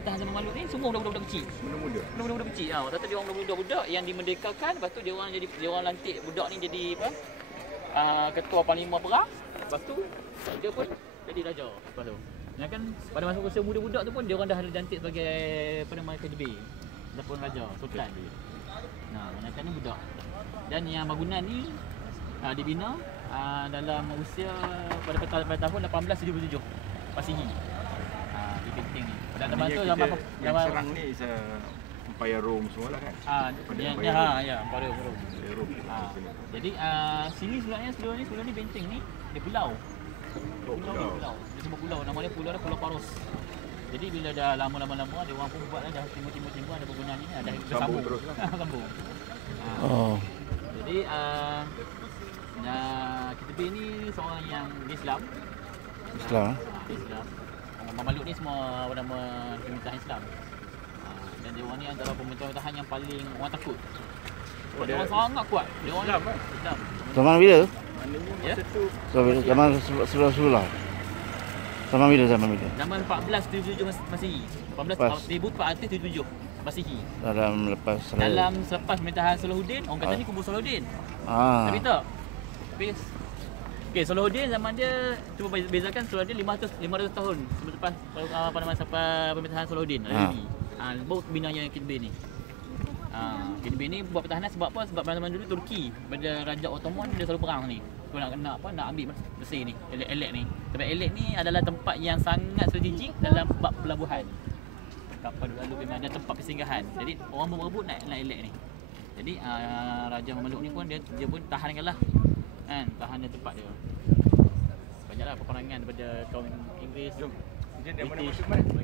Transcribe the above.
Tahan zaman Malut ni semua budak-budak kecil. Budak-budak kecil. Waktu dia orang budak-budak yang dimerdekakan, lepas tu dia orang lantik budak ni jadi apa? Ketua Parlimen Perak. Lepas tu dia pun jadi raja. Lepas tu. Ya kan pada masa usia muda-budak tu pun dia orang dah dilantik sebagai apa nama KDB. Ataupun raja, sultan. Nah, kan ni budak. Dan yang bangunan ni dibina dalam usia pada tahun 1877. Pasihi. Di penting ni. Pada zaman tu zaman serang ni Empire Rome semua lah kan. Empire Rome. Jadi sini sebelah ni benteng ni dia pulau. Pulau. Dia semua pulau. Nama dia Pulau Paros. Jadi bila dah lama dia orang pun buat dah timbul ada bangunan ni ada sambung terus lah. Sambung. Jadi kita ni seorang yang Islam. Orang Malut ni semua nama pemerintahan Islam. Dan dia orang ni antara pemerintahan yang paling orang takut. Dia orang sangat kuat. Dia orang Islam. Zaman bila? Maknanya masa tu Zaman Rasulullah. Zaman bila? Zaman 1477 Masihi. 1477 Masihi. Dalam selepas pemerintahan Salahuddin, orang kata ni kubu Salahuddin. Tapi tak. Okey, Salahuddin zaman dia cuba bezakan Salahuddin 500 tahun selepas pada masa pemerintahan Salahuddin. Baru binanya KDB ni. KDB ni buat pertahanan sebab apa? Sebab pada zaman dulu Turki, pada Raja Ottoman dia selalu perang ni. Dia nak ambil Mesir ni, Elek ni. Sebab Elek ni adalah tempat yang sangat strategik dalam bab pelabuhan. Kapal lalu memang ada tempat persinggahan. Jadi orang berebut nak Elek ni. Jadi Raja Mameluk ni pun dia pun tahankanlah. Tahan tempat dia. Banyaklah peperangan daripada kaum Inggeris. Jom. Dia British, mana masuk